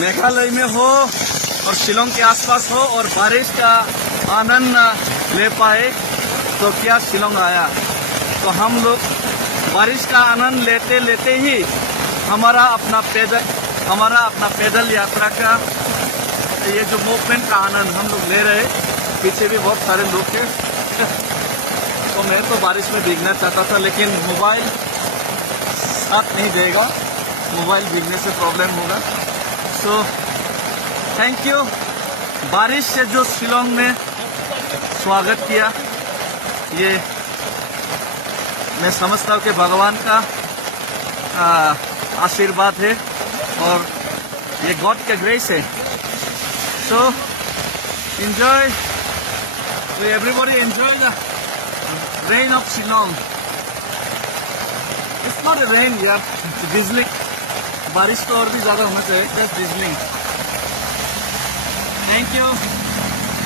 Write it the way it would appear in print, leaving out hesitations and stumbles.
मेघालय में हो और शिलोंग के आसपास हो और बारिश का आनंद ले पाए तो क्या शिलोंग आया। तो हम लोग बारिश का आनंद लेते लेते ही हमारा अपना पैदल यात्रा का ये जो मूवमेंट का आनंद हम लोग ले रहे। पीछे भी बहुत सारे लोग थे। तो मैं तो बारिश में भीगना चाहता था, लेकिन मोबाइल साथ नहीं देगा, मोबाइल भीगने से प्रॉब्लम होगा। सो थैंक यू बारिश से जो शिलोंग में स्वागत किया। ये मैं समझता हूँ कि भगवान का आशीर्वाद है और ये गॉड का ग्रेस है। सो enjoy, everybody enjoy the rain of Shillong. It's not a rain यार, drizzling. बारिश तो और भी ज्यादा होना चाहिए, just drizzling. Thank you.